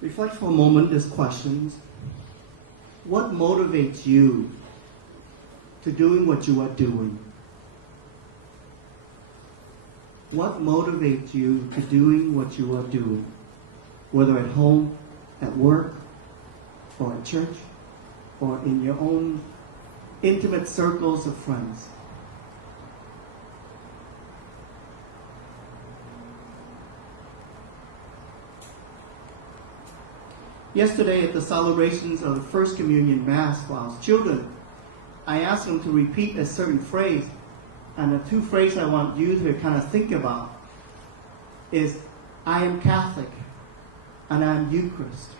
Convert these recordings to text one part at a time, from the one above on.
Reflect for a moment these questions. What motivates you to doing what you are doing? What motivates you to doing what you are doing? Whether at home, at work, or at church, or in your own intimate circles of friends. Yesterday at the celebrations of the First Communion Mass for our children, I asked them to repeat a certain phrase. And the two phrases I want you to kind of think about is, I am Catholic and I am Eucharist.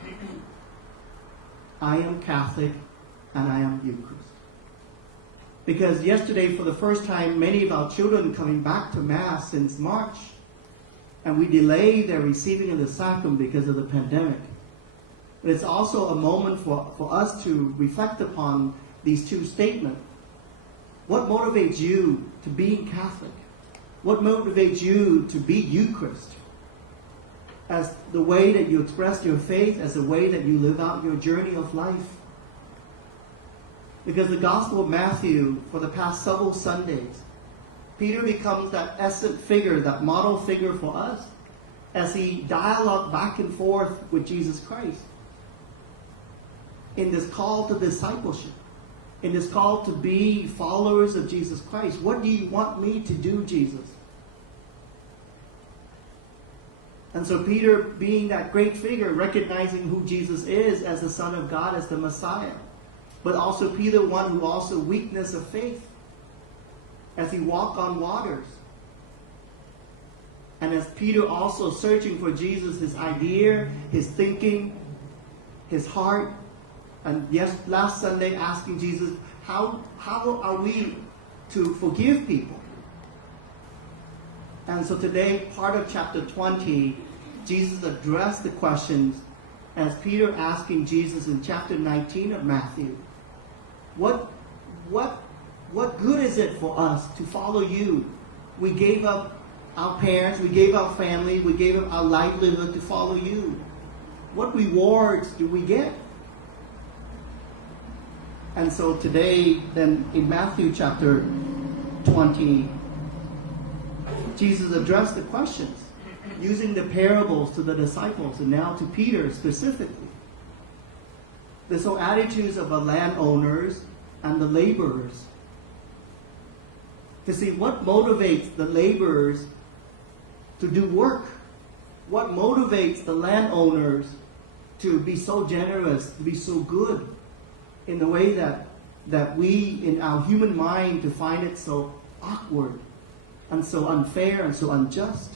I am Catholic and I am Eucharist. Because yesterday, for the first time, many of our children coming back to Mass since March, and we delayed their receiving of the sacrament because of the pandemic. But it's also a moment for us to reflect upon these two statements. What motivates you to be Catholic? What motivates you to be Eucharist? As the way that you express your faith, as the way that you live out your journey of life. Because the Gospel of Matthew, for the past several Sundays, Peter becomes that essence figure, that model figure for us, as he dialogues back and forth with Jesus Christ in this call to discipleship, in this call to be followers of Jesus Christ. What do you want me to do, Jesus? And so Peter, being that great figure, recognizing who Jesus is as the Son of God, as the Messiah, but also Peter, one who also weakness of faith, as he walked on waters. And as Peter also searching for Jesus, his idea, his thinking, his heart. And yes, last Sunday asking Jesus, how are we to forgive people? And so today, part of chapter 20, Jesus addressed the questions as Peter asking Jesus in chapter 19 of Matthew, what good is it for us to follow you? We gave up our parents, we gave our family, we gave up our livelihood to follow you. What rewards do we get? And so today, then in Matthew chapter 20, Jesus addressed the questions using the parables to the disciples and now to Peter specifically. There's no attitudes of the landowners and the laborers. To see what motivates the laborers to do work. What motivates the landowners to be so generous, to be so good, in the way that we, in our human mind, to find it so awkward and so unfair and so unjust.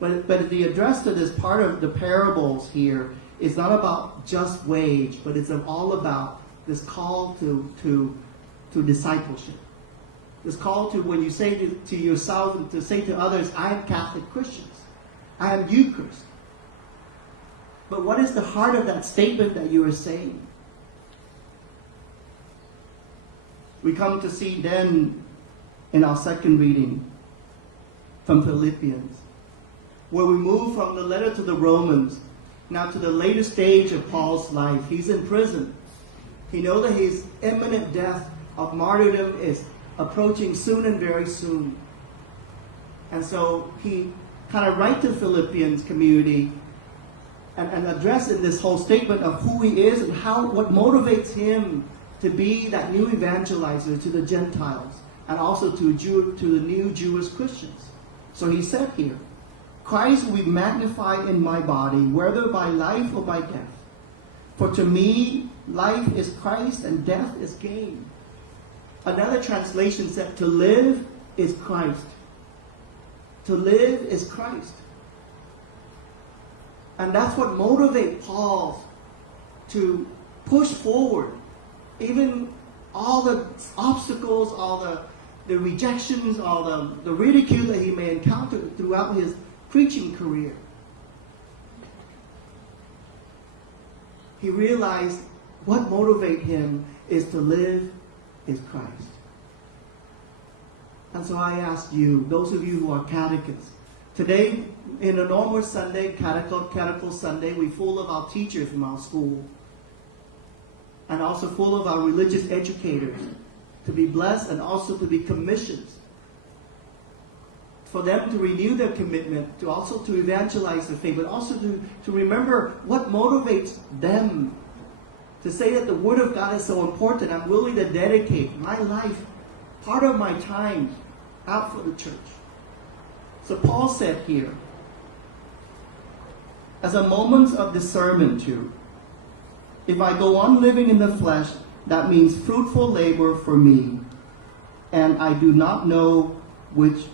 But the address to this part of the parables here is not about just wage, but it's all about this call to discipleship. This call to, when you say to yourself and to say to others, I am Catholic Christians. I am Eucharist. But what is the heart of that statement that you are saying? We come to see then in our second reading from Philippians, where we move from the letter to the Romans now to the later stage of Paul's life. He's in prison. He knows that his imminent death of martyrdom is approaching soon and very soon. And so he kind of writes to the Philippians community and addresses this whole statement of who he is and what motivates him to be that new evangelizer to the Gentiles and also to the new Jewish Christians. So he said here, Christ will be magnified in my body, whether by life or by death. For to me, life is Christ and death is gain. Another translation said, to live is Christ. To live is Christ. And that's what motivates Paul to push forward. Even all the obstacles, all the rejections, all the ridicule that he may encounter throughout his preaching career. He realized what motivates him is to live is Christ. And so I ask you, those of you who are catechists, Today, in a normal Sunday, catechol Sunday, we're full of our teachers from our school. And also full of our religious educators to be blessed and also to be commissioned. For them to renew their commitment, to also to evangelize the faith, but also to remember what motivates them to say that the Word of God is so important. I'm willing to dedicate my life, part of my time, out for the church. So Paul said here, as a moment of discernment too, if I go on living in the flesh, that means fruitful labor for me, and I do not know which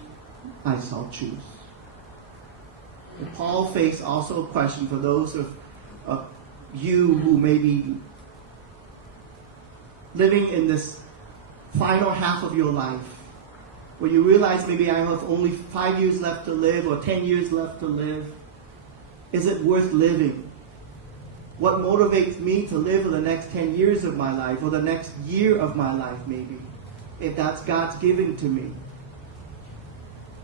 I shall choose. And Paul faced also a question for those of you who may be living in this final half of your life, where you realize maybe I have only 5 years left to live or 10 years left to live. Is it worth living? What motivates me to live for the next 10 years of my life, or the next year of my life maybe, if that's God's giving to me?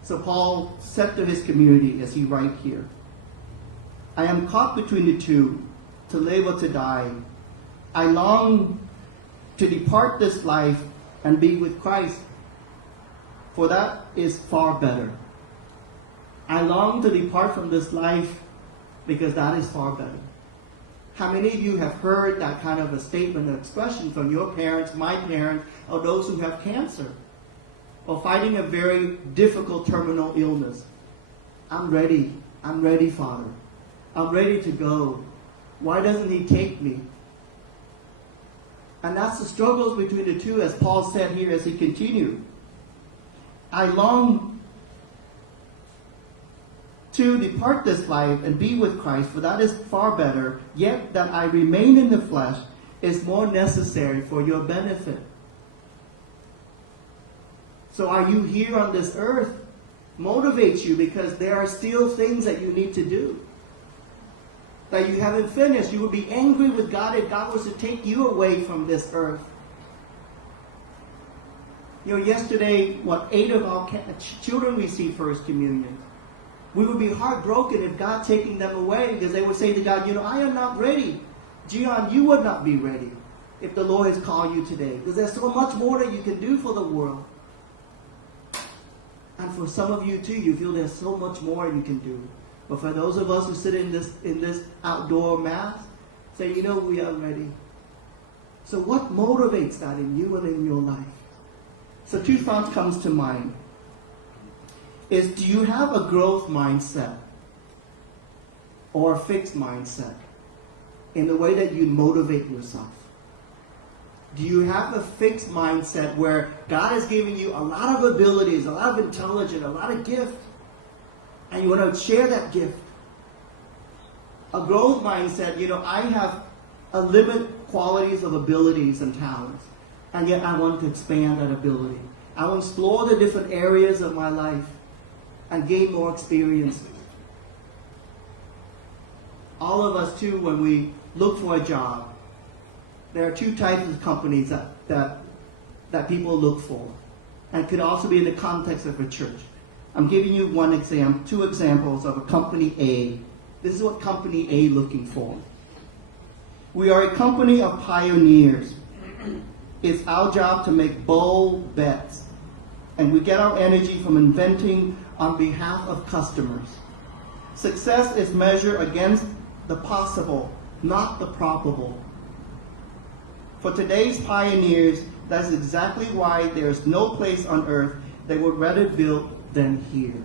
So Paul said to his community as he writes here, I am caught between the two, to live or to die. I long to depart this life and be with Christ, for that is far better. I long to depart from this life because that is far better. How many of you have heard that kind of a statement or expression from your parents, my parents, or those who have cancer, or fighting a very difficult terminal illness? I'm ready, Father. I'm ready to go. Why doesn't He take me? And that's the struggles between the two, as Paul said here as he continued. I long to depart this life and be with Christ, for that is far better, yet that I remain in the flesh is more necessary for your benefit. So are you here on this earth? Motivates you because there are still things that you need to do, that you haven't finished. You would be angry with God if God was to take you away from this earth. Yesterday, 8 of our children received First Communion. We would be heartbroken if God taking them away, because they would say to God, I am not ready. Gian, you would not be ready if the Lord has called you today, because there's so much more that you can do for the world. And for some of you too, you feel there's so much more you can do. But for those of us who sit in this outdoor mass, say, we are ready. So what motivates that in you and in your life? So 2 thoughts comes to mind. Is, do you have a growth mindset or a fixed mindset in the way that you motivate yourself? Do you have a fixed mindset where God has given you a lot of abilities, a lot of intelligence, a lot of gift, and you want to share that gift? A growth mindset, I have a limit qualities of abilities and talents, and yet I want to expand that ability. I want to explore the different areas of my life and gain more experiences. All of us too, when we look for a job, there are 2 types of companies that people look for, and it could also be in the context of a church. I'm giving you 2 examples of a company A. This is what company A looking for. We are a company of pioneers. It's our job to make bold bets, and we get our energy from inventing on behalf of customers. Success is measured against the possible, not the probable. For today's pioneers, that's exactly why there's no place on earth they would rather build than here.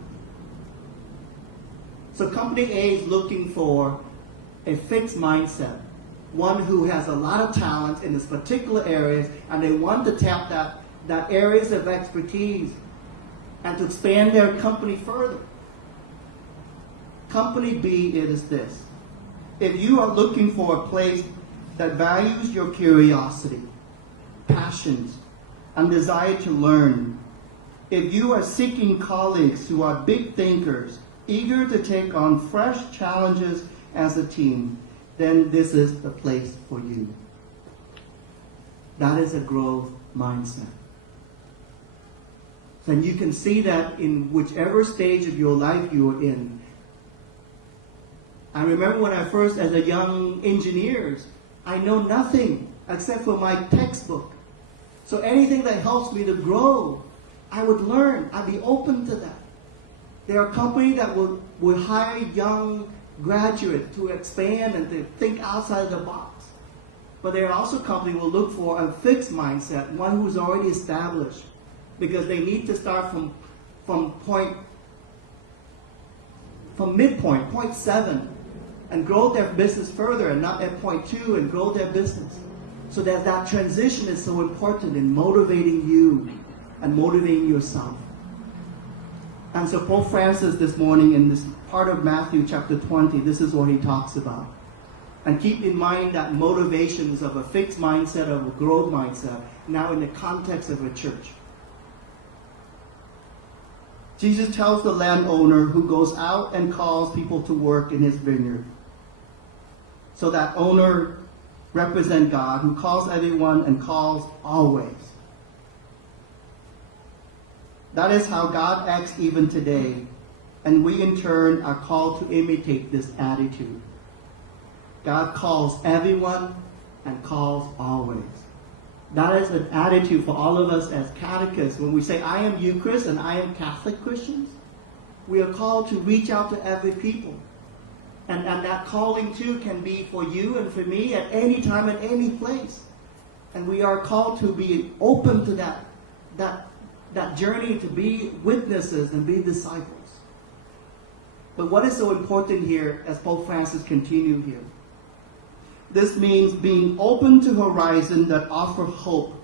So company A is looking for a fixed mindset, one who has a lot of talent in this particular areas, and they want to tap that areas of expertise and to expand their company further. Company B is this. If you are looking for a place that values your curiosity, passions, and desire to learn, if you are seeking colleagues who are big thinkers, eager to take on fresh challenges as a team, then this is the place for you. That is a growth mindset. And you can see that in whichever stage of your life you are in. I remember when I first, as a young engineer, I know nothing except for my textbook. So anything that helps me to grow, I would learn. I'd be open to that. There are companies that will hire young graduates to expand and to think outside the box. But there are also companies who will look for a fixed mindset, one who's already established, because they need to start from midpoint, point 7, and grow their business further, and not at point 2 and grow their business. So that transition is so important in motivating you and motivating yourself. And so Pope Francis this morning in this part of Matthew chapter 20, this is what he talks about. And keep in mind that motivations of a fixed mindset, of a growth mindset, now in the context of a church. Jesus tells the landowner who goes out and calls people to work in his vineyard. So that owner represents God, who calls everyone and calls always. That is how God acts even today, and we in turn are called to imitate this attitude. God calls everyone and calls always. That is an attitude for all of us as catechists. When we say, I am Eucharist and I am Catholic Christians, we are called to reach out to every people. And that calling too can be for you and for me at any time, at any place. And we are called to be open to that journey, to be witnesses and be disciples. But what is so important here, as Pope Francis continued here? This means being open to horizons that offer hope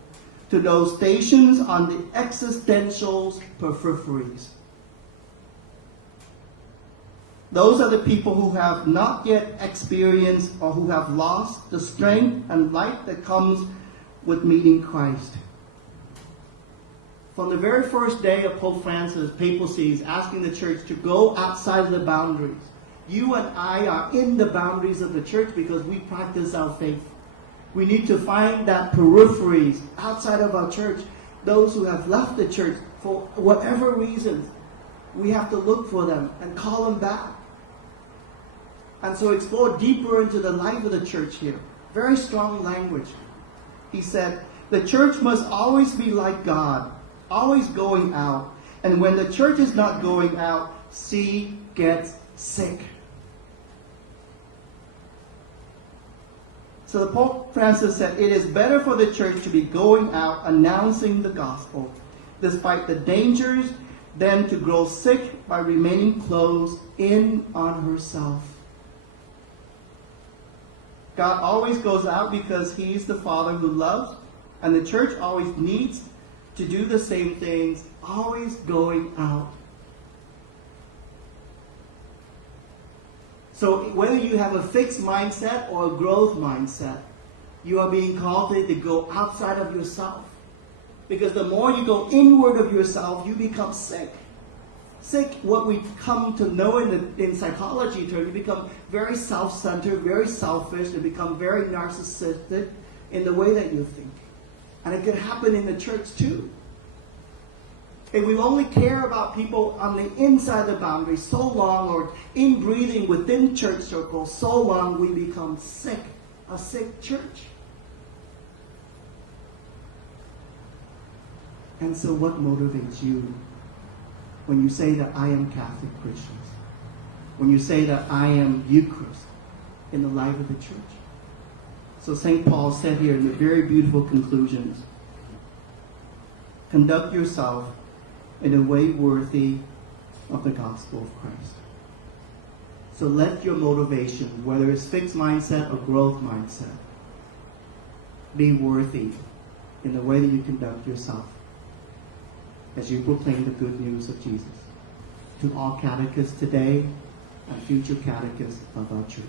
to those stations on the existential peripheries. Those are the people who have not yet experienced or who have lost the strength and light that comes with meeting Christ. From the very first day of Pope Francis' papacy, he's asking the church to go outside of the boundaries. You and I are in the boundaries of the church because we practice our faith. We need to find that peripheries outside of our church, those who have left the church for whatever reasons. We have to look for them and call them back. And so explore deeper into the life of the church here. Very strong language. He said, the church must always be like God, always going out. And when the church is not going out, she gets sick. So the Pope Francis said, it is better for the church to be going out announcing the gospel, despite the dangers, than to grow sick by remaining closed in on herself. God always goes out because he's the Father who loves, and the church always needs to do the same things, always going out. So whether you have a fixed mindset or a growth mindset, you are being called to go outside of yourself. Because the more you go inward of yourself, you become sick. Sick, what we come to know in psychology terms, you become very self-centered, very selfish, and become very narcissistic in the way that you think. And it can happen in the church too. If we only care about people on the inside of the boundary so long, or inbreathing within church circles so long, we become sick, a sick church. And so what motivates you when you say that I am Catholic Christians? When you say that I am Eucharist in the life of the church? So St. Paul said here in the very beautiful conclusions, conduct yourself in a way worthy of the gospel of Christ. So let your motivation, whether it's fixed mindset or growth mindset, be worthy in the way that you conduct yourself as you proclaim the good news of Jesus to all catechists today and future catechists of our church.